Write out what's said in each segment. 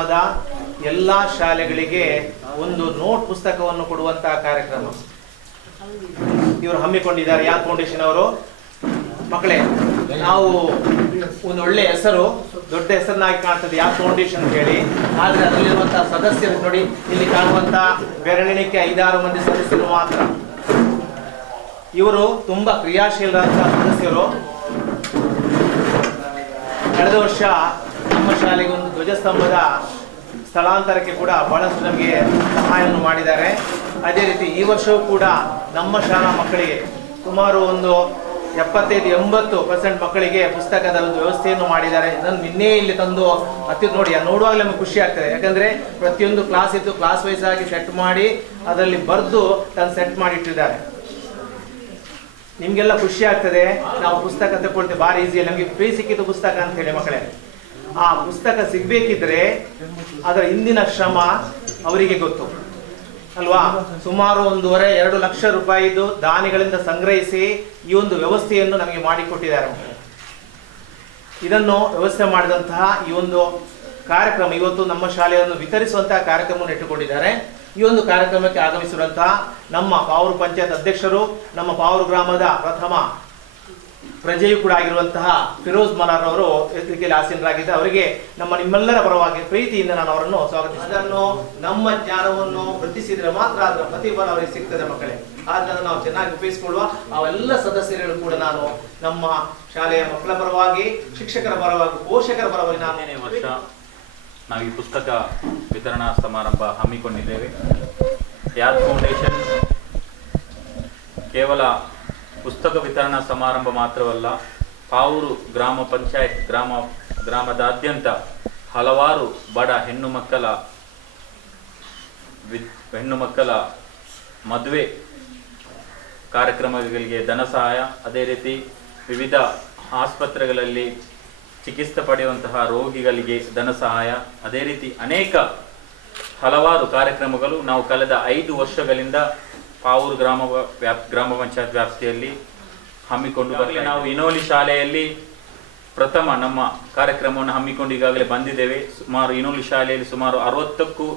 ಗ್ರಾಮದ ಎಲ್ಲ ಶಾಲೆಗಳಿಗೆ ಒಂದು ನೋಟ್ ಪುಸ್ತಕವನ್ನು ಕೊಡುವಂತಹ ಕಾರ್ಯಕ್ರಮ ಇವರು ಹಮ್ಮಿಕೊಂಡಿದ್ದಾರೆ. ಯಾದ್ ಫೌಂಡೇಶನ್ ಅವರು. ಮಕ್ಕಳೇ, ನಾವು ಒಂದು ಒಳ್ಳೆ ಹೆಸರು, ದೊಡ್ಡ ಹೆಸರನ್ನಾಗಿ ಕಾಣ್ತದೆ ಯಾದ್ ಫೌಂಡೇಶನ್ ಅಂತ ಹೇಳಿ. ಆದ್ರೆ ಅದರಲ್ಲಿರುವಂತಹ ಸದಸ್ಯರು ನೋಡಿ, ಇಲ್ಲಿ ಕಾಣುವಂತ ಬೆರಳಿಣಿಕೆ 5-6 ಮಂದಿ ಸದಸ್ಯರು ಮಾತ್ರ. ಇವರು ತುಂಬಾ ಕ್ರಿಯಾಶೀಲರಾದಂತಹ ಸದಸ್ಯರು. ಕಳೆದ ವರ್ಷ ನಮ್ಮ ಶಾಲೆಗೆ ಒಂದು ಧ್ವಜಸ್ತಂಭದ ಸ್ಥಳಾಂತರಕ್ಕೆ ಕೂಡ ಬಹಳಷ್ಟು ನಮಗೆ ಸಹಾಯವನ್ನು ಮಾಡಿದ್ದಾರೆ. ಅದೇ ರೀತಿ ಈ ವರ್ಷವೂ ಕೂಡ ನಮ್ಮ ಶಾಲಾ ಮಕ್ಕಳಿಗೆ ಸುಮಾರು ಒಂದು 75-80% ಮಕ್ಕಳಿಗೆ ಪುಸ್ತಕದ ಒಂದು ವ್ಯವಸ್ಥೆಯನ್ನು ಮಾಡಿದ್ದಾರೆ. ಇದನ್ನು ನಿನ್ನೆ ಇಲ್ಲಿ ತಂದು ನೋಡಿ ನೋಡುವಾಗಲೇ ನಮಗೆ ಖುಷಿ ಆಗ್ತದೆ. ಯಾಕಂದ್ರೆ ಪ್ರತಿಯೊಂದು ಕ್ಲಾಸ್ ಇತ್ತು, ಕ್ಲಾಸ್ ವೈಸ್ ಆಗಿ ಸೆಟ್ ಮಾಡಿ ಅದರಲ್ಲಿ ಬರೆದು ತಂದು ಸೆಟ್ ಮಾಡಿ ಇಟ್ಟಿದ್ದಾರೆ. ನಿಮ್ಗೆಲ್ಲ ಖುಷಿ ಆಗ್ತದೆ. ನಾವು ಪುಸ್ತಕ ತಗೊಳ್ತೇವೆ, ಭಾರಿ ಈಸಿ. ನಮಗೆ ಫ್ರೀ ಸಿಕ್ಕಿದ್ದು ಪುಸ್ತಕ ಅಂತ ಹೇಳಿ. ಮಕ್ಕಳೇ, ಆ ಪುಸ್ತಕ ಸಿಗ್ಬೇಕಿದ್ರೆ ಅದರ ಹಿಂದಿನ ಶ್ರಮ ಅವರಿಗೆ ಗೊತ್ತು ಅಲ್ವಾ. ಸುಮಾರು 1.5-2 ಲಕ್ಷ ರೂಪಾಯಿದು ದಾನಿಗಳಿಂದ ಸಂಗ್ರಹಿಸಿ ಈ ಒಂದು ವ್ಯವಸ್ಥೆಯನ್ನು ನಮಗೆ ಮಾಡಿಕೊಟ್ಟಿದ್ದಾರೆ. ಇದನ್ನು ವ್ಯವಸ್ಥೆ ಮಾಡಿದಂತಹ ಈ ಒಂದು ಕಾರ್ಯಕ್ರಮ ಇವತ್ತು ನಮ್ಮ ಶಾಲೆಯನ್ನು ವಿತರಿಸುವಂತಹ ಕಾರ್ಯಕ್ರಮವನ್ನು ಇಟ್ಟುಕೊಂಡಿದ್ದಾರೆ. ಈ ಒಂದು ಕಾರ್ಯಕ್ರಮಕ್ಕೆ ಆಗಮಿಸಿರುವಂತಹ ನಮ್ಮ ಪಾವೂರು ಪಂಚಾಯತ್ ಅಧ್ಯಕ್ಷರು, ನಮ್ಮ ಪಾವೂರು ಗ್ರಾಮದ ಪ್ರಥಮ ಪ್ರಜೆಯೂ ಕೂಡ ಆಗಿರುವಂತಹ ಫಿರೋಜ್ ಮಲಾರ್ ಅವರು ವೇದಿಕೆಯಲ್ಲಿ ಆಸೀನರಾಗಿದ್ದಾರೆ. ಅವರಿಗೆ ನಿಮ್ಮೆಲ್ಲರ ಪರವಾಗಿ ಪ್ರೀತಿಯಿಂದ ನಾನು ಅವರನ್ನು ಸ್ವಾಗತಿಸಿದೆ. ಅದನ್ನು ನಮ್ಮ ಜ್ಞಾನವನ್ನು ವೃದ್ಧಿಸಿದ್ರೆ ಮಾತ್ರ ಅದರ ಪ್ರತಿಫಲ ಅವರಿಗೆ ಸಿಗ್ತದೆ ಮಕ್ಕಳೇ. ಆದ್ರೆ ನಾವು ಚೆನ್ನಾಗಿ ಉಪಯೋಗಿಸಿಕೊಳ್ಳುವ ಅವೆಲ್ಲ ಸದಸ್ಯರು ಕೂಡ ನಾನು ನಮ್ಮ ಶಾಲೆಯ ಮಕ್ಕಳ ಪರವಾಗಿ, ಶಿಕ್ಷಕರ ಪರವಾಗಿ, ಪೋಷಕರ ಪರವಾಗಿ ನಾನೇ ವರ್ಷ ನಾವು ಈ ಪುಸ್ತಕ ವಿತರಣಾ ಸಮಾರಂಭ ಹಮ್ಮಿಕೊಂಡಿದ್ದೇವೆ. ಯಾದ್ ಫೌಂಡೇಶನ್ ಕೇವಲ ಪುಸ್ತಕ ವಿತರಣಾ ಸಮಾರಂಭ ಮಾತ್ರವಲ್ಲ, ಪಾವೂರು ಗ್ರಾಮ ಪಂಚಾಯತ್ ಗ್ರಾಮದಾದ್ಯಂತ ಹಲವಾರು ಬಡ ಹೆಣ್ಣು ಮಕ್ಕಳ ಮದುವೆ ಕಾರ್ಯಕ್ರಮಗಳಿಗೆ ಧನ ಸಹಾಯ, ಅದೇ ರೀತಿ ವಿವಿಧ ಆಸ್ಪತ್ರೆಗಳಲ್ಲಿ ಚಿಕಿತ್ಸೆ ಪಡೆಯುವಂತಹ ರೋಗಿಗಳಿಗೆ ಧನ ಸಹಾಯ, ಅದೇ ರೀತಿ ಅನೇಕ ಹಲವಾರು ಕಾರ್ಯಕ್ರಮಗಳು ನಾವು ಕಳೆದ 5 ವರ್ಷಗಳಿಂದ ಪಾವೂರು ಗ್ರಾಮ ಪಂಚಾಯತ್ ವ್ಯಾಪ್ತಿಯಲ್ಲಿ ಹಮ್ಮಿಕೊಂಡು ಬರಲಿ. ನಾವು ಇನೋಲಿ ಶಾಲೆಯಲ್ಲಿ ಪ್ರಥಮ ನಮ್ಮ ಕಾರ್ಯಕ್ರಮವನ್ನು ಹಮ್ಮಿಕೊಂಡು ಈಗಾಗಲೇ ಬಂದಿದ್ದೇವೆ. ಇನೋಲಿ ಶಾಲೆಯಲ್ಲಿ ಸುಮಾರು 60ಕ್ಕೂ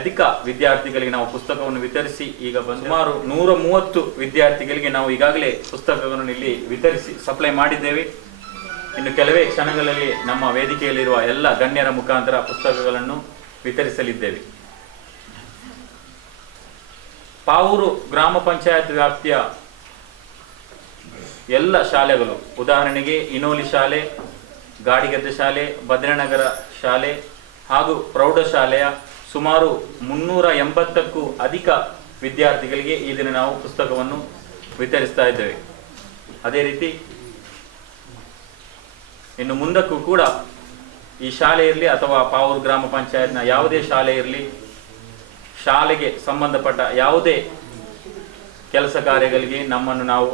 ಅಧಿಕ ವಿದ್ಯಾರ್ಥಿಗಳಿಗೆ ನಾವು ಪುಸ್ತಕವನ್ನು ವಿತರಿಸಿ ಈಗ ಸುಮಾರು 130 ವಿದ್ಯಾರ್ಥಿಗಳಿಗೆ ನಾವು ಈಗಾಗಲೇ ಪುಸ್ತಕಗಳನ್ನು ಇಲ್ಲಿ ವಿತರಿಸಿ ಸಪ್ಲೈ ಮಾಡಿದ್ದೇವೆ. ಇನ್ನು ಕೆಲವೇ ಕ್ಷಣಗಳಲ್ಲಿ ನಮ್ಮ ವೇದಿಕೆಯಲ್ಲಿರುವ ಎಲ್ಲ ಗಣ್ಯರ ಮುಖಾಂತರ ಪುಸ್ತಕಗಳನ್ನು ವಿತರಿಸಲಿದ್ದೇವೆ. ಪಾವೂರು ಗ್ರಾಮ ಪಂಚಾಯತ್ ವ್ಯಾಪ್ತಿಯ ಎಲ್ಲ ಶಾಲೆಗಳು, ಉದಾಹರಣೆಗೆ ಇನೋಲಿ ಶಾಲೆ, ಗಾಡಿಗದ್ದೆ ಶಾಲೆ, ಭದ್ರನಗರ ಶಾಲೆ ಹಾಗೂ ಪ್ರೌಢಶಾಲೆಯ ಸುಮಾರು 380ಕ್ಕೂ ಅಧಿಕ ವಿದ್ಯಾರ್ಥಿಗಳಿಗೆ ಈ ದಿನ ನಾವು ಪುಸ್ತಕವನ್ನು ವಿತರಿಸ್ತಾ ಇದ್ದೇವೆ. ಅದೇ ರೀತಿ ಇನ್ನು ಮುಂದಕ್ಕೂ ಕೂಡ ಈ ಶಾಲೆ ಇರಲಿ ಅಥವಾ ಪಾವೂರು ಗ್ರಾಮ ಪಂಚಾಯತ್ನ ಯಾವುದೇ ಶಾಲೆ ಇರಲಿ, ಶಾಲೆಗೆ ಸಂಬಂಧಪಟ್ಟ ಯಾವುದೇ ಕೆಲಸ ಕಾರ್ಯಗಳಿಗೆ ನಾವು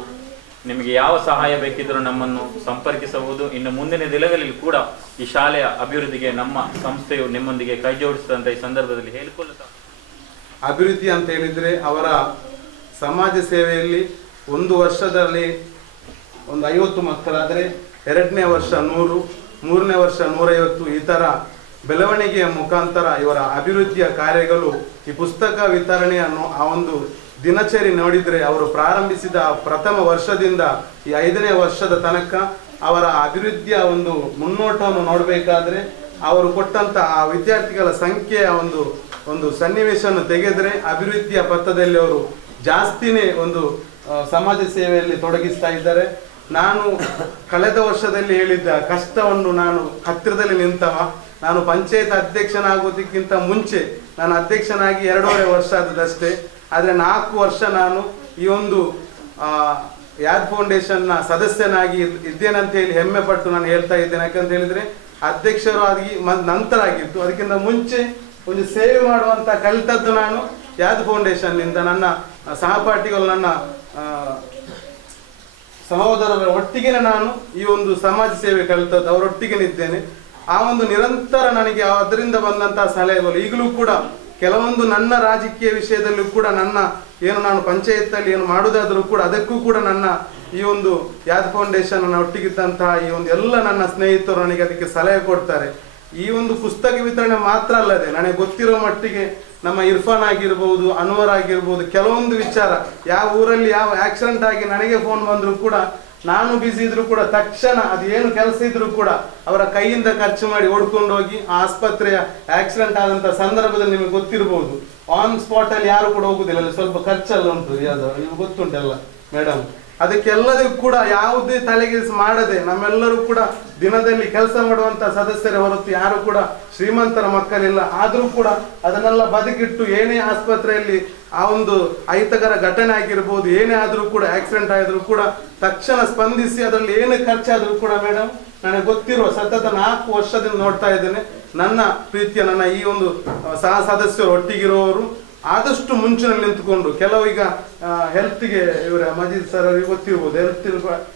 ನಿಮಗೆ ಯಾವ ಸಹಾಯ ಬೇಕಿದ್ರೂ ನಮ್ಮನ್ನು ಸಂಪರ್ಕಿಸಬಹುದು. ಇನ್ನು ಮುಂದಿನ ದಿನಗಳಲ್ಲಿ ಕೂಡ ಈ ಶಾಲೆಯ ಅಭಿವೃದ್ಧಿಗೆ ನಮ್ಮ ಸಂಸ್ಥೆಯು ನಿಮ್ಮೊಂದಿಗೆ ಕೈ ಜೋಡಿಸಿದಂತ ಈ ಸಂದರ್ಭದಲ್ಲಿ ಹೇಳಿಕೊಳ್ಳುತ್ತಾ, ಅಭಿವೃದ್ಧಿ ಅಂತ ಹೇಳಿದ್ರೆ ಅವರ ಸಮಾಜ ಸೇವೆಯಲ್ಲಿ ಒಂದು ವರ್ಷದಲ್ಲಿ ಒಂದು 50 ಮಕ್ಕಳಾದರೆ 2ನೇ ವರ್ಷ 100, 3ನೇ ವರ್ಷ 150, ಈ ಥರ ಬೆಳವಣಿಗೆಯ ಮುಖಾಂತರ ಇವರ ಅಭಿವೃದ್ಧಿಯ ಕಾರ್ಯಗಳು. ಈ ಪುಸ್ತಕ ವಿತರಣೆಯನ್ನು ಆ ಒಂದು ದಿನಚರಿ ನೋಡಿದರೆ ಅವರು ಪ್ರಾರಂಭಿಸಿದ ಪ್ರಥಮ ವರ್ಷದಿಂದ ಈ 5ನೇ ವರ್ಷದ ತನಕ ಅವರ ಅಭಿವೃದ್ಧಿಯ ಒಂದು ಮುನ್ನೋಟವನ್ನು ನೋಡಬೇಕಾದ್ರೆ ಅವರು ಕೊಟ್ಟಂತ ಆ ವಿದ್ಯಾರ್ಥಿಗಳ ಸಂಖ್ಯೆಯ ಒಂದು ಸನ್ನಿವೇಶವನ್ನು ತೆಗೆದರೆ ಅಭಿವೃದ್ಧಿಯ ಪಥದಲ್ಲಿ ಅವರು ಜಾಸ್ತಿನೇ ಒಂದು ಸಮಾಜ ಸೇವೆಯಲ್ಲಿ ತೊಡಗಿಸ್ತಾ ಇದ್ದಾರೆ. ನಾನು ಕಳೆದ ವರ್ಷದಲ್ಲಿ ಹೇಳಿದ್ದ ಕಷ್ಟವನ್ನು ನಾನು ಹತ್ತಿರದಲ್ಲಿ ನಿಂತವ. ನಾನು ಪಂಚಾಯತ್ ಅಧ್ಯಕ್ಷನಾಗೋದಕ್ಕಿಂತ ಮುಂಚೆ ನಾನು ಅಧ್ಯಕ್ಷನಾಗಿ 2.5 ವರ್ಷ ಆದದಷ್ಟೇ. ಆದರೆ 4 ವರ್ಷ ನಾನು ಈ ಒಂದು ಯಾದ್ ಫೌಂಡೇಶನ್ನ ಸದಸ್ಯನಾಗಿ ಇದ್ದೇನಂತ ಹೇಳಿ ಹೆಮ್ಮೆ ಪಟ್ಟು ನಾನು ಹೇಳ್ತಾ ಇದ್ದೇನೆ. ಯಾಕಂತ ಹೇಳಿದ್ರೆ ಅಧ್ಯಕ್ಷರು ಆಗಿ ನಂತರ ಆಗಿತ್ತು, ಅದಕ್ಕಿಂತ ಮುಂಚೆ ಒಂದು ಸೇವೆ ಮಾಡುವಂತ ಕಲಿತದ್ದು ನಾನು ಯಾದ್ ಫೌಂಡೇಶನ್ನಿಂದ. ನನ್ನ ಸಹಪಾಠಿಗಳು, ನನ್ನ ಸಹೋದರರ ಒಟ್ಟಿಗೆ ನಾನು ಈ ಒಂದು ಸಮಾಜ ಸೇವೆ ಕಲಿತದ್ದು, ಅವರೊಟ್ಟಿಗೆ ನಿದ್ದೇನೆ. ಆ ಒಂದು ನಿರಂತರ ನನಗೆ ಅದರಿಂದ ಬಂದಂತಹ ಸಲಹೆಗಳು ಈಗಲೂ ಕೂಡ ಕೆಲವೊಂದು ನನ್ನ ರಾಜಕೀಯ ವಿಷಯದಲ್ಲೂ ಕೂಡ ನನ್ನ ನಾನು ಪಂಚಾಯತ್ತಲ್ಲಿ ಏನು ಮಾಡುವುದಾದ್ರೂ ಕೂಡ ಅದಕ್ಕೂ ಕೂಡ ನನ್ನ ಈ ಒಂದು ಯಾದ್ ಫೌಂಡೇಶನ್ ಒಟ್ಟಿಗಿದ್ದಂತಹ ಈ ಒಂದು ಎಲ್ಲ ನನ್ನ ಸ್ನೇಹಿತರು ನನಗೆ ಅದಕ್ಕೆ ಸಲಹೆ ಕೊಡ್ತಾರೆ. ಈ ಒಂದು ಪುಸ್ತಕ ವಿತರಣೆ ಮಾತ್ರ ಅಲ್ಲದೆ ನನಗೆ ಗೊತ್ತಿರೋ ಮಟ್ಟಿಗೆ ನಮ್ಮ ಇರ್ಫಾನ್ ಆಗಿರ್ಬೋದು, ಅನ್ವರ್ ಆಗಿರ್ಬೋದು, ಕೆಲವೊಂದು ವಿಚಾರ ಯಾವ ಊರಲ್ಲಿ ಯಾವ ಆಕ್ಸಿಡೆಂಟ್ ಆಗಿ ನನಗೆ ಫೋನ್ ಬಂದರೂ ಕೂಡ ನಾನು ಬಿಸಿ ಇದ್ರು ಕೂಡ ತಕ್ಷಣ ಅದು ಏನು ಕೆಲಸ ಇದ್ರು ಕೂಡ ಅವರ ಕೈಯಿಂದ ಖರ್ಚು ಮಾಡಿ ಓಡ್ಕೊಂಡು ಹೋಗಿ ಆ ಆಸ್ಪತ್ರೆಯ ಆಕ್ಸಿಡೆಂಟ್ ಆದಂತ ಸಂದರ್ಭದಲ್ಲಿ ನಿಮಗೆ ಗೊತ್ತಿರಬಹುದು, ಆನ್ ಸ್ಪಾಟ್ ಅಲ್ಲಿ ಯಾರು ಕೂಡ ಹೋಗುದಿಲ್ಲ, ಅಲ್ಲಿ ಸ್ವಲ್ಪ ಖರ್ಚೆಲ್ಲ ಉಂಟು, ಯಾವ್ದು ನಿಮ್ಗೆ ಗೊತ್ತುಂಟಲ್ಲ ಮೇಡಮ್. ಅದಕ್ಕೆಲ್ಲದಕ್ಕೂ ಕೂಡ ಯಾವುದೇ ತಲೆಗೆಡಿಸಿ ಮಾಡದೆ ನಮ್ಮೆಲ್ಲರೂ ಕೂಡ ದಿನದಲ್ಲಿ ಕೆಲಸ ಮಾಡುವಂತ ಸದಸ್ಯರ ಹೊರತು ಯಾರು ಕೂಡ ಶ್ರೀಮಂತರ ಮಕ್ಕಳಿಲ್ಲ. ಆದ್ರೂ ಕೂಡ ಅದನ್ನೆಲ್ಲ ಬದುಕಿಟ್ಟು ಏನೇ ಆಸ್ಪತ್ರೆಯಲ್ಲಿ ಆ ಒಂದು ಅಹಿತಕರ ಘಟನೆ ಆಗಿರ್ಬೋದು, ಏನೇ ಆದ್ರೂ ಕೂಡ ಆಕ್ಸಿಡೆಂಟ್ ಆಗಿದ್ರು ಕೂಡ ತಕ್ಷಣ ಸ್ಪಂದಿಸಿ ಅದರಲ್ಲಿ ಏನು ಖರ್ಚಾದ್ರೂ ಕೂಡ ಮೇಡಮ್ ನನಗೆ ಗೊತ್ತಿರುವ ಸತತ 4 ವರ್ಷದಿಂದ ನೋಡ್ತಾ ಇದ್ದೇನೆ. ನನ್ನ ಪ್ರೀತಿಯ ನನ್ನ ಈ ಒಂದು ಸಹ ಸದಸ್ಯರು ಒಟ್ಟಿಗಿರುವವರು ಆದಷ್ಟು ಮುಂಚಿನಲ್ಲಿ ನಿಂತುಕೊಂಡು ಕೆಲವು ಈಗ ಹೆಲ್ತ್ಗೆ ಇವರ ಮಜೀದ್ ಸರ್ ಅವರಿಗೆ ಗೊತ್ತಿರ್ಬೋದು,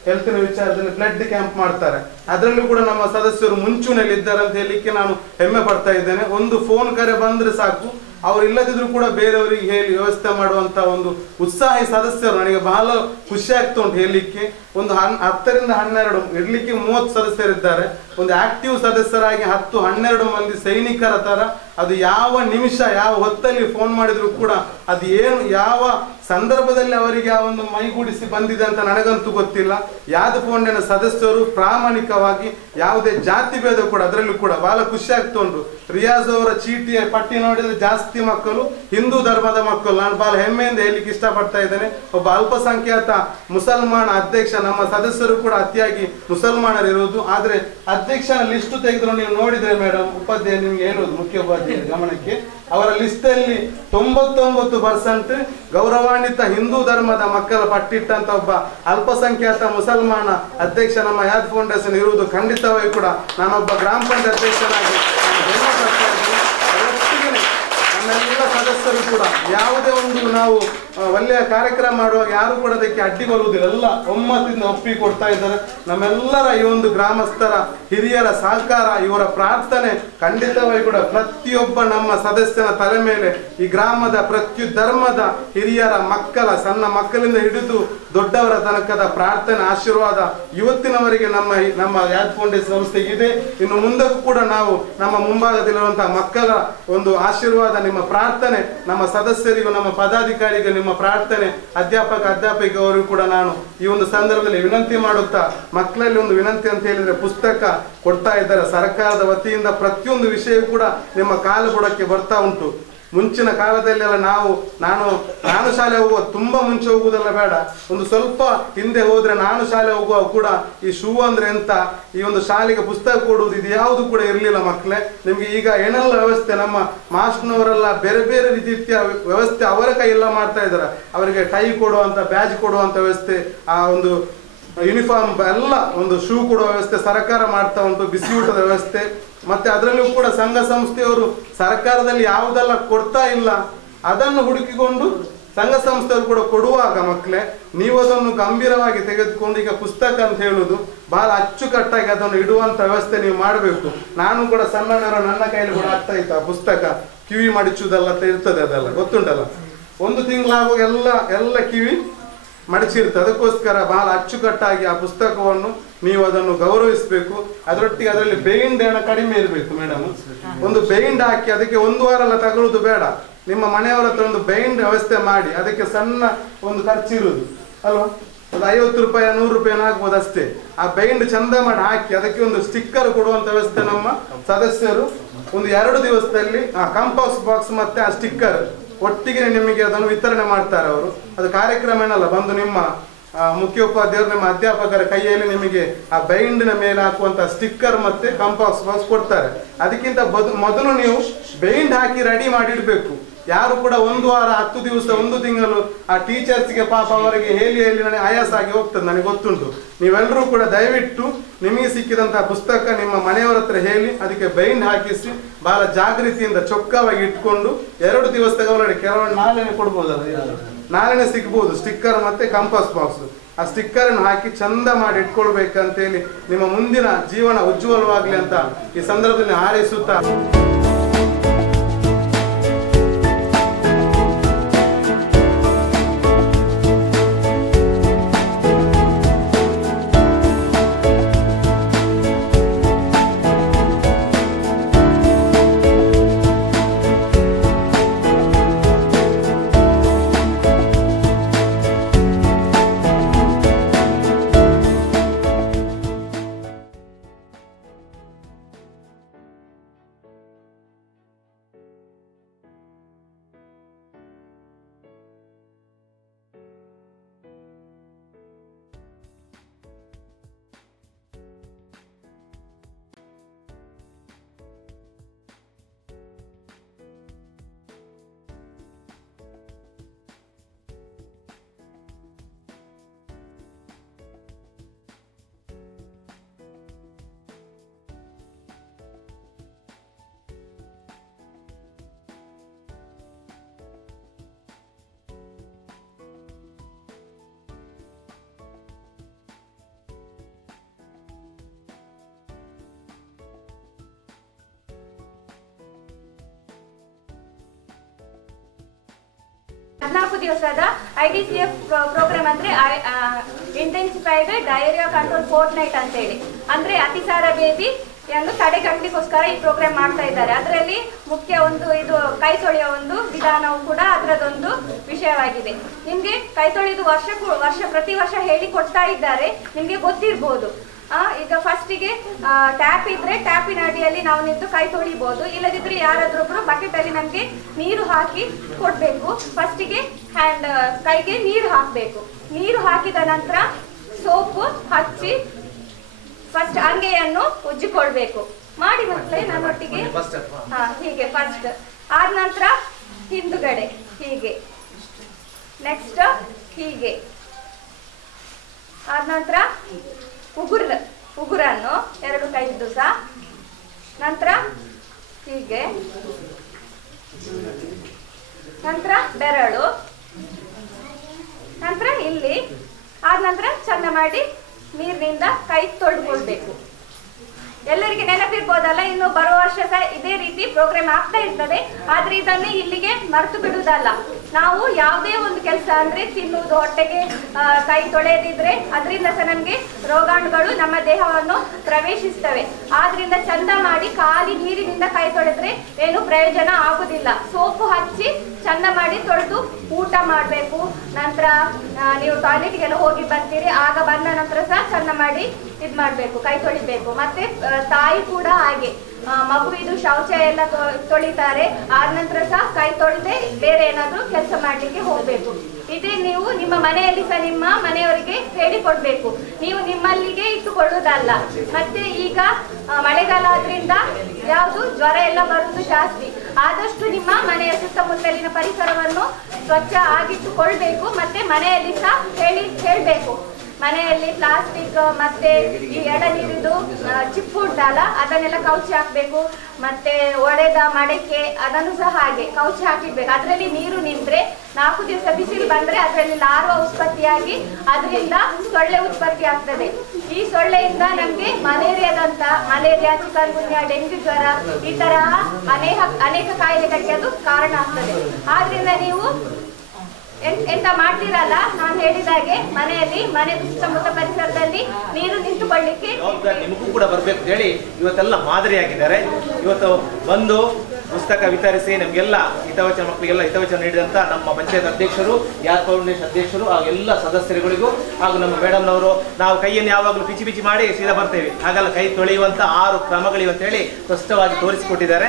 ಹೆಲ್ತಿನ ವಿಚಾರದಲ್ಲಿ ಬ್ಲಡ್ ಕ್ಯಾಂಪ್ ಮಾಡ್ತಾರೆ, ಅದರಲ್ಲೂ ಕೂಡ ನಮ್ಮ ಸದಸ್ಯರು ಮುಂಚೂಣಿಯಲ್ಲಿ ಇದ್ದಾರೆ ಅಂತ ಹೇಳಲಿಕ್ಕೆ ನಾನು ಹೆಮ್ಮೆ ಪಡ್ತಾ ಇದ್ದೇನೆ. ಒಂದು ಫೋನ್ ಕರೆ ಬಂದ್ರೆ ಸಾಕು, ಅವ್ರು ಇಲ್ಲದಿದ್ರು ಕೂಡ ಬೇರೆಯವರಿಗೆ ಹೇಳಿ ವ್ಯವಸ್ಥೆ ಮಾಡುವಂತ ಒಂದು ಉತ್ಸಾಹಿ ಸದಸ್ಯರು ನನಗೆ ಬಹಳ ಖುಷಿ ಆಗ್ತಾ ಉಂಟು ಹೇಳಲಿಕ್ಕೆ. ಒಂದು 10 ರಿಂದ 12 ಇರ್ಲಿಕ್ಕೆ 30 ಸದಸ್ಯರಿದ್ದಾರೆ. ಒಂದು ಆಕ್ಟಿವ್ ಸದಸ್ಯರಾಗಿ 10-12 ಮಂದಿ ಸೈನಿಕರ ತರ ಅದು ಯಾವ ನಿಮಿಷ ಯಾವ ಹೊತ್ತಲ್ಲಿ ಫೋನ್ ಮಾಡಿದ್ರು ಕೂಡ ಅದು ಏನು ಯಾವ ಸಂದರ್ಭದಲ್ಲಿ ಅವರಿಗೆ ಆ ಒಂದು ಮೈಗೂಡಿಸಿ ಬಂದಿದೆ ಅಂತ ನನಗಂತೂ ಗೊತ್ತಿಲ್ಲ. ಯಾವ್ದು ಫೋನಿನ ಸದಸ್ಯರು ಪ್ರಾಮಾಣಿಕವಾಗಿ ಯಾವುದೇ ಜಾತಿ ಭೇದ ಕೂಡ ಅದರಲ್ಲೂ ಕೂಡ ಬಹಳ ಖುಷಿ ಆಗ್ತಾ ಉಂಟು. ರಿಯಾಜ್ ಅವರ ಚೀಟಿಯ ಪಟ್ಟಿ ನೋಡಿದ್ರೆ ಜಾಸ್ತಿ ಮಕ್ಕಳು ಹಿಂದೂ ಧರ್ಮದ ಮಕ್ಕಳು. ನಾನು ಬಹಳ ಹೆಮ್ಮೆಯಿಂದ ಹೇಳಲಿಕ್ಕೆ ಇಷ್ಟಪಡ್ತಾ ಇದ್ದೇನೆ. ಒಬ್ಬ ಅಲ್ಪಸಂಖ್ಯಾತ ಮುಸಲ್ಮಾನ ಅಧ್ಯಕ್ಷ, ನಮ್ಮ ಸದಸ್ಯರು ಕೂಡ ಅತಿಯಾಗಿ ಮುಸಲ್ಮಾನರು ಇರುವುದು. ಆದ್ರೆ ಅಧ್ಯಕ್ಷನ ಲಿಸ್ಟ್ ತೆಗೆದ್ರು ನೀವು ನೋಡಿದ್ರೆ ಮೇಡಮ್, ಉಪಾಧ್ಯಾಯ ನಿಮ್ಗೆ ಹೇಳುವುದು ಮುಖ್ಯ ಉಪಾಧ್ಯಾಯ ಗಮನಕ್ಕೆ, ಅವರ ಲಿಸ್ಟ್ ಅಲ್ಲಿ 99% ಗೌರವಾನ್ವಿತ ಹಿಂದೂ ಧರ್ಮದ ಮಕ್ಕಳ ಪಟ್ಟಿಟ್ಟಂತ ಒಬ್ಬ ಅಲ್ಪಸಂಖ್ಯಾತ ಮುಸಲ್ಮಾನ ಅಧ್ಯಕ್ಷ ನಮ್ಮ ಯಾದ್ ಫೌಂಡೇಶನ್ ಇರುವುದು ಖಂಡಿತವಾಗಿ ಕೂಡ ನಾನೊಬ್ಬ ಗ್ರಾಮ ಪಂಚಾಯತ್ ಅಧ್ಯಕ್ಷನಾಗಿ ನಮ್ಮೆಲ್ಲ ಸದಸ್ಯರು ಕೂಡ ಯಾವುದೇ ಒಂದು ನಾವು ಒಳ್ಳೆಯ ಕಾರ್ಯಕ್ರಮ ಮಾಡುವಾಗ ಯಾರು ಕೂಡ ಅದಕ್ಕೆ ಅಡ್ಡಿ ಬರುವುದಿಲ್ಲ, ಎಲ್ಲ ಒಮ್ಮತದಿಂದ ಒಪ್ಪಿಕೊಡ್ತಾ ಇದ್ದಾರೆ. ನಮ್ಮೆಲ್ಲರ ಈ ಒಂದು ಗ್ರಾಮಸ್ಥರ ಹಿರಿಯರ ಸಹಕಾರ, ಇವರ ಪ್ರಾರ್ಥನೆ ಖಂಡಿತವಾಗಿ ಕೂಡ ಪ್ರತಿಯೊಬ್ಬ ನಮ್ಮ ಸದಸ್ಯನ ತಲೆ ಮೇಲೆ ಈ ಗ್ರಾಮದ ಪ್ರತಿ ಧರ್ಮದ ಹಿರಿಯರ ಮಕ್ಕಳ ಸಣ್ಣ ಮಕ್ಕಳಿಂದ ಹಿಡಿದು ದೊಡ್ಡವರ ತನಕದ ಪ್ರಾರ್ಥನೆ ಆಶೀರ್ವಾದ ಇವತ್ತಿನವರೆಗೆ ನಮ್ಮ ಯಾದ್ ಫೌಂಡೇಶನ್ ಸಂಸ್ಥೆಗೆ ಇದೆ. ಇನ್ನು ಮುಂದಕ್ಕೂ ಕೂಡ ನಾವು ನಮ್ಮ ಮುಂಭಾಗದಲ್ಲಿರುವಂತಹ ಮಕ್ಕಳ ಒಂದು ಆಶೀರ್ವಾದ, ನಿಮ್ಮ ಪ್ರಾರ್ಥನೆ, ನಮ್ಮ ಸದಸ್ಯರಿಗೂ ನಮ್ಮ ಪದಾಧಿಕಾರಿಗೂ ನಿಮ್ಮ ಪ್ರಾರ್ಥನೆ, ಅಧ್ಯಾಪಕ ಅವರಿಗೂ ಕೂಡ ನಾನು ಈ ಒಂದು ಸಂದರ್ಭದಲ್ಲಿ ವಿನಂತಿ ಮಾಡುತ್ತಾ, ಮಕ್ಕಳಲ್ಲಿ ಒಂದು ವಿನಂತಿ ಅಂತ ಹೇಳಿದ್ರೆ ಪುಸ್ತಕ ಕೊಡ್ತಾ ಇದ್ದಾರೆ ಸರ್ಕಾರದ ವತಿಯಿಂದ. ಪ್ರತಿಯೊಂದು ವಿಷಯ ಕೂಡ ನಿಮ್ಮ ಕಾಲು ಬುಡಕ್ಕೆ ಬರ್ತಾ ಉಂಟು. ಮುಂಚಿನ ಕಾಲದಲ್ಲೆಲ್ಲ ನಾನು ಶಾಲೆ ಹೋಗುವ ತುಂಬಾ ಮುಂಚೆ ಹೋಗುವುದಲ್ಲ ಬೇಡ, ಒಂದು ಸ್ವಲ್ಪ ಹಿಂದೆ ಹೋದ್ರೆ ನಾನು ಶಾಲೆ ಹೋಗುವ ಕೂಡ ಈ ಶೂ ಅಂದ್ರೆ ಎಂತ, ಈ ಒಂದು ಶಾಲೆಗೆ ಪುಸ್ತಕ ಕೊಡುವುದು, ಇದು ಯಾವುದು ಕೂಡ ಇರಲಿಲ್ಲ ಮಕ್ಕಳೇ. ನಿಮ್ಗೆ ಈಗ ಏನೆಲ್ಲ ವ್ಯವಸ್ಥೆ ನಮ್ಮ ಮಾಸ್ಟರ್ನವರೆಲ್ಲ ಬೇರೆ ಬೇರೆ ರೀತಿಯ ವ್ಯವಸ್ಥೆ ಅವರ ಕೈಯೆಲ್ಲ ಮಾಡ್ತಾ ಇದ್ದಾರೆ. ಅವರಿಗೆ ಟೈ ಕೊಡುವಂತ, ಬ್ಯಾಜ್ ಕೊಡುವಂತ ವ್ಯವಸ್ಥೆ, ಆ ಒಂದು ಯೂನಿಫಾರ್ಮ್ ಎಲ್ಲ, ಒಂದು ಶೂ ಕೊಡುವ ವ್ಯವಸ್ಥೆ ಸರ್ಕಾರ ಮಾಡ್ತಾ ಉಂಟು, ಬಿಸಿ ಊಟದ ವ್ಯವಸ್ಥೆ. ಮತ್ತೆ ಅದರಲ್ಲೂ ಕೂಡ ಸಂಘ ಸಂಸ್ಥೆಯವರು ಸರ್ಕಾರದಲ್ಲಿ ಯಾವುದೆಲ್ಲ ಕೊಡ್ತಾ ಇಲ್ಲ ಅದನ್ನು ಹುಡುಕಿಕೊಂಡು ಸಂಘ ಸಂಸ್ಥೆಯವರು ಕೂಡ ಕೊಡುವಾಗ ಮಕ್ಕಳೇ ನೀವು ಅದನ್ನು ಗಂಭೀರವಾಗಿ ತೆಗೆದುಕೊಂಡು, ಈಗ ಪುಸ್ತಕ ಅಂತ ಹೇಳುದು ಬಹಳ ಅಚ್ಚುಕಟ್ಟಾಗಿ ಅದನ್ನು ಇಡುವಂತ ವ್ಯವಸ್ಥೆ ನೀವು ಮಾಡಬೇಕು. ನಾನು ಕೂಡ ಸಣ್ಣನವರು ನನ್ನ ಕೈಯಲ್ಲಿ ಕೂಡ ಆಗ್ತಾ ಇತ್ತು ಆ ಪುಸ್ತಕ ಕಿವಿ ಮಡಿಚುವುದೆಲ್ಲ ಇರ್ತದೆ, ಅದೆಲ್ಲ ಗೊತ್ತುಂಟಲ್ಲ, 1 ತಿಂಗಳಾಗುವಾಗ ಎಲ್ಲ ಕಿವಿ ಮಡಚಿರ್ತದೆ. ಅದಕ್ಕೋಸ್ಕರ ಬಹಳ ಅಚ್ಚುಕಟ್ಟಾಗಿ ಆ ಪುಸ್ತಕವನ್ನು ನೀವು ಅದನ್ನು ಗೌರವಿಸಬೇಕು. ಅದರೊಟ್ಟಿಗೆ ಅದರಲ್ಲಿ ಬೈಂಡ್ ಕಡಿಮೆ ಇರಬೇಕು ಮೇಡಮ್. ಒಂದು ಬೈಂಡ್ ಹಾಕಿ ಅದಕ್ಕೆ 1 ವಾರ ಎಲ್ಲ ತಗೊಳ್ಳೋದು ಬೇಡ. ನಿಮ್ಮ ಮನೆಯವರ ಹತ್ರ ಒಂದು ಬೈಂಡ್ ವ್ಯವಸ್ಥೆ ಮಾಡಿ, ಅದಕ್ಕೆ ಸಣ್ಣ ಒಂದು ಖರ್ಚಿರುವುದು ಅಲ್ವಾ, ಒಂದು 50 ರೂಪಾಯಿ 100 ರೂಪಾಯಿ ಆಗ್ಬೋದು ಅಷ್ಟೇ. ಆ ಬೈಂಡ್ ಚಂದ ಮಾಡಿ ಹಾಕಿ ಅದಕ್ಕೆ ಒಂದು ಸ್ಟಿಕ್ಕರ್ ಕೊಡುವಂತ ವ್ಯವಸ್ಥೆ ನಮ್ಮ ಸದಸ್ಯರು ಒಂದು 2 ದಿವಸದಲ್ಲಿ ಕಂಪಾಸ್ ಬಾಕ್ಸ್ ಮತ್ತೆ ಆ ಸ್ಟಿಕ್ಕರ್ ಒಟ್ಟಿಗೆ ನಿಮಗೆ ಅದನ್ನು ವಿತರಣೆ ಮಾಡ್ತಾರೆ ಅವರು. ಅದು ಕಾರ್ಯಕ್ರಮ ಏನಲ್ಲ, ಬಂದು ನಿಮ್ಮ ಮುಖ್ಯೋಪಾಧ್ಯಾಯರು ನಿಮ್ಮ ಅಧ್ಯಾಪಕರ ಕೈಯಲ್ಲಿ ನಿಮಗೆ ಆ ಬೈಂಡಿನ ಮೇಲೆ ಹಾಕುವಂತ ಸ್ಟಿಕ್ಕರ್ ಮತ್ತೆ ಕಂಪಾಸ್ ಬಾಕ್ಸ್ ಕೊಡ್ತಾರೆ. ಅದಕ್ಕಿಂತ ಮೊದಲು ನೀವು ಬೈಂಡ್ ಹಾಕಿ ರೆಡಿ ಮಾಡಿ ಇಡಬೇಕು. ಯಾರು ಕೂಡ 1 ವಾರ 10 ದಿವಸ 1 ತಿಂಗಳು ಆ ಟೀಚರ್ಸ್ಗೆ ಪಾಪ ಅವರಿಗೆ ಹೇಳಿ ನನಗೆ ಆಯಾಸ ಆಗಿ ಹೋಗ್ತದೆ, ನನಗೆ ಗೊತ್ತುಂಟು. ನೀವೆಲ್ಲರೂ ಕೂಡ ದಯವಿಟ್ಟು ನಿಮಗೆ ಸಿಕ್ಕಿದಂತಹ ಪುಸ್ತಕ ನಿಮ್ಮ ಮನೆಯವರ ಹತ್ರ ಹೇಳಿ ಅದಕ್ಕೆ ಬೈಂಡ್ ಹಾಕಿಸಿ ಬಹಳ ಜಾಗೃತಿಯಿಂದ ಚೊಕ್ಕವಾಗಿ ಇಟ್ಕೊಂಡು 2 ದಿವಸದ ಒಳಗಡೆ, ಕೆಲವೊಂದು ನಾಳೆನೆ ಕೊಡ್ಬೋದಲ್ಲ, ನಾಳೆನೆ ಸಿಗ್ಬೋದು ಸ್ಟಿಕ್ಕರ್ ಮತ್ತೆ ಕಂಪಾಸ್ ಬಾಕ್ಸ್. ಆ ಸ್ಟಿಕ್ಕರ್ ಅನ್ನು ಹಾಕಿ ಚಂದ ಮಾಡಿ ಇಟ್ಕೊಳ್ಬೇಕಂತೇಳಿ ನಿಮ್ಮ ಮುಂದಿನ ಜೀವನ ಉಜ್ವಲವಾಗ್ಲಿ ಅಂತ ಈ ಸಂದರ್ಭದಲ್ಲಿ ಹಾರೈಸುತ್ತಾ 14 ದಿವಸದ IDCF ಪ್ರೋಗ್ರಾಮ್ ಅಂದ್ರೆ intensified diarrhoea control fort night ಅಂತ ಹೇಳಿ, ಅಂದ್ರೆ ಅತಿಸಾರ ಬೇದಿಯನ್ನು ತಡೆಗಟ್ಟಲಿಕ್ಕೋಸ್ಕರ ಈ ಪ್ರೋಗ್ರಾಮ್ ಮಾಡ್ತಾ ಇದ್ದಾರೆ. ಅದರಲ್ಲಿ ಮುಖ್ಯ ಒಂದು ಇದು ಕೈ ತೊಳೆಯುವ ಒಂದು ವಿಧಾನವು ಕೂಡ ಅದರದೊಂದು ವಿಷಯವಾಗಿದೆ. ನಿಮ್ಗೆ ಕೈ ತೊಳೆದು ಪ್ರತಿ ವರ್ಷ ಹೇಳಿ ಕೊಡ್ತಾ ಇದ್ದಾರೆ, ನಿಮ್ಗೆ ಗೊತ್ತಿರ್ಬೋದು. ಈಗ ಫಸ್ಟಿಗೆ ಟ್ಯಾಪ್ ಇದ್ರೆ ಟ್ಯಾಪಿನ ಅಡಿಯಲ್ಲಿ ನಾವು ನಿಂತು ಕೈ ತೊಳಿಬಹುದು, ಇಲ್ಲದಿದ್ರೆ ಯಾರಾದ್ರೊಬ್ರು ಬಕೆಟ್ ಅಲ್ಲಿ ನಮ್ಗೆ ನೀರು ಹಾಕಿ ಕೊಡ್ಬೇಕು. ಫಸ್ಟಿಗೆ ಕೈಗೆ ನೀರು ಹಾಕಬೇಕು. ನೀರು ಹಾಕಿದ ನಂತರ ಸೋಪು ಹಚ್ಚಿ ಫಸ್ಟ್ ಅಂಗೆಯನ್ನು ಉಜ್ಜಿಕೊಳ್ಬೇಕು. ಮಾಡಿ ಮಕ್ಕಳೇ ನನ್ನೊಟ್ಟಿಗೆ. ಹೀಗೆ ಫಸ್ಟ್ ಆದ ನಂತರ ಹಿಂದುಗಡೆ ಹೀಗೆ, ನೆಕ್ಸ್ಟ್ ಹೀಗೆ, ಆದ ನಂತರ ಉಗುರನ್ನು 2 ಕೈ ದಿವಸ, ನಂತರ ಹೀಗೆ, ನಂತರ ಬೆರಳು, ನಂತರ ಇಲ್ಲಿ, ಆದ ನಂತರ ಚಂದ ಮಾಡಿ ನೀರಿನಿಂದ ಕೈ ತೊಳ್ಕೊಳ್ಬೇಕು. ಎಲ್ಲರಿಗೆ ನೆನಪಿರ್ಬೋದಲ್ಲ, ಇನ್ನು ಬರುವ ವರ್ಷ ಸಹ ಇದೇ ರೀತಿ ಪ್ರೋಗ್ರಾಮ್ ಆಗ್ತಾ ಇರ್ತದೆ. ಆದ್ರೆ ಇದನ್ನೇ ಇಲ್ಲಿಗೆ ಮರೆತು ಬಿಡುವುದಲ್ಲ. ನಾವು ಯಾವುದೇ ಒಂದು ಕೆಲಸ ಅಂದ್ರೆ ತಿನ್ನುವುದು, ಹೊಟ್ಟೆಗೆ ಕೈ ತೊಳೆಯದಿದ್ರೆ ಅದರಿಂದ ಸಹ ನಮ್ಗೆ ರೋಗಾಣುಗಳು ನಮ್ಮ ದೇಹವನ್ನು ಪ್ರವೇಶಿಸ್ತವೆ. ಆದ್ರಿಂದ ಚಂದ ಮಾಡಿ ಖಾಲಿ ನೀರಿನಿಂದ ಕೈ ತೊಳೆದ್ರೆ ಏನು ಪ್ರಯೋಜನ ಆಗುದಿಲ್ಲ. ಸೋಪು ಹಚ್ಚಿ ಚಂದ ಮಾಡಿ ತೊಳೆದು ಊಟ ಮಾಡಬೇಕು. ನಂತರ ನೀವು ಟಾಯ್ಲೆಟ್ಗೆಲ್ಲ ಹೋಗಿ ಬರ್ತೀರಿ, ಆಗ ಬಂದ ನಂತರ ಸಹ ಚಂದ ಮಾಡಿ ಇದ್ ಮಾಡ್ಬೇಕು, ಕೈ ತೊಳಿಬೇಕು. ಮತ್ತೆ ತಾಯಿ ಕೂಡ ಹಾಗೆ ಮಗುವಿದು ಶೌಚ ಎಲ್ಲ ತೊಳಿತಾರೆ, ಆದ ನಂತರ ಸಹ ಕೈ ತೊಳೆದೇ ಬೇರೆ ಏನಾದ್ರೂ ಕೆಲಸ ಮಾಡ್ಲಿಕ್ಕೆ ಹೋಗ್ಬೇಕು. ಇದೇ ನೀವು ನಿಮ್ಮ ಮನೆಯಲ್ಲಿ ಸಹ ನಿಮ್ಮ ಮನೆಯವರಿಗೆ ಹೇಳಿಕೊಡ್ಬೇಕು. ನೀವು ನಿಮ್ಮಲ್ಲಿಗೆ ಇಟ್ಟುಕೊಳ್ಳುವುದಲ್ಲ. ಮತ್ತೆ ಈಗ ಮಳೆಗಾಲ ಆದ್ರಿಂದ ಯಾವುದು ಜ್ವರ ಎಲ್ಲ ಬರುವುದು ಜಾಸ್ತಿ. ಆದಷ್ಟು ನಿಮ್ಮ ಮನೆಯ ಸುತ್ತಮುತ್ತಲಿನ ಪರಿಸರವನ್ನು ಸ್ವಚ್ಛ ಆಗಿಟ್ಟುಕೊಳ್ಬೇಕು. ಮತ್ತೆ ಮನೆಯಲ್ಲಿ ಸಹ ಹೇಳ್ಬೇಕು, ಮನೆಯಲ್ಲಿ ಪ್ಲಾಸ್ಟಿಕ್ ಮತ್ತೆ ಈ ಎಳನೀರಿದು ಚಿಪ್ಪು ಉಂಟಲ್ಲ ಅದನ್ನೆಲ್ಲ ಕೌಚಿ ಹಾಕ್ಬೇಕು. ಮತ್ತೆ ಒಡೆದ ಮಡಕೆ ಅದನ್ನು ಸಹ ಹಾಗೆ ಕೌಚಿ ಹಾಕಿಡ್ಬೇಕು. ಅದರಲ್ಲಿ ನೀರು ನಿಂತ್ರೆ 4 ದಿವಸ ಬಿಸಿಲು ಬಂದ್ರೆ ಅದರಲ್ಲಿ ಲಾರ್ವಾ ಉತ್ಪತ್ತಿಯಾಗಿ ಅದರಿಂದ ಸೊಳ್ಳೆ ಉತ್ಪತ್ತಿ ಆಗ್ತದೆ. ಈ ಸೊಳ್ಳೆಯಿಂದ ನಮ್ಗೆ ಮಲೇರಿಯಾ, ಚಿಕನ್ ಗುನ್ಯಾ, ಡೆಂಗ್ಯೂ ಜ್ವರ ಈ ತರಹ ಅನೇಕ ಕಾಯಿಲೆಗಳಿಗೆ ಅದು ಕಾರಣ ಆಗ್ತದೆ. ಆದ್ರಿಂದ ನೀವು ಎಂತ ಮಾಡ್ತೀರಲ್ಲ, ನಾನು ಹೇಳಿದಾಗೆ ಮನೆಯಲ್ಲಿ ಮನೆ ಸುತ್ತಮುತ್ತ ಪರಿಸರದಲ್ಲಿ ನೀರು ನಿಂತುಕೊಳ್ಳಿಕ್ಕೆ ನಿಮಗೂ ಕೂಡ ಬರ್ಬೇಕು ಅಂತ ಹೇಳಿ ಇವತ್ತೆಲ್ಲ ಮಾದರಿಯಾಗಿದ್ದಾರೆ. ಇವತ್ತು ಬಂದು ಪುಸ್ತಕ ವಿತರಿಸಿ ನಮಗೆಲ್ಲ ಹಿತವಚನ ಮಕ್ಕಳಿಗೆಲ್ಲ ಹಿತವಚನ ನೀಡಿದಂತ ನಮ್ಮ ಪಂಚಾಯತ್ ಅಧ್ಯಕ್ಷರು, ಯಾರ್ ಫೌಂಡೇಶನ್ ಅಧ್ಯಕ್ಷರು ಹಾಗೂ ಎಲ್ಲ ಸದಸ್ಯರುಗಳಿಗೂ ಹಾಗೂ ನಮ್ಮ ಮೇಡಮ್ನವರು, ನಾವು ಕೈಯನ್ನು ಯಾವಾಗಲೂ ಬಿಚ್ಚಿ ಮಾಡಿ ಸೀದಾ ಬರ್ತೇವೆ, ಹಾಗಲ್ಲ ಕೈ ತೊಳೆಯುವಂತ 6 ಕ್ರಮಗಳಿವೆ ಅಂತ ಹೇಳಿ ಸ್ಪಷ್ಟವಾಗಿ ತೋರಿಸಿಕೊಟ್ಟಿದ್ದಾರೆ.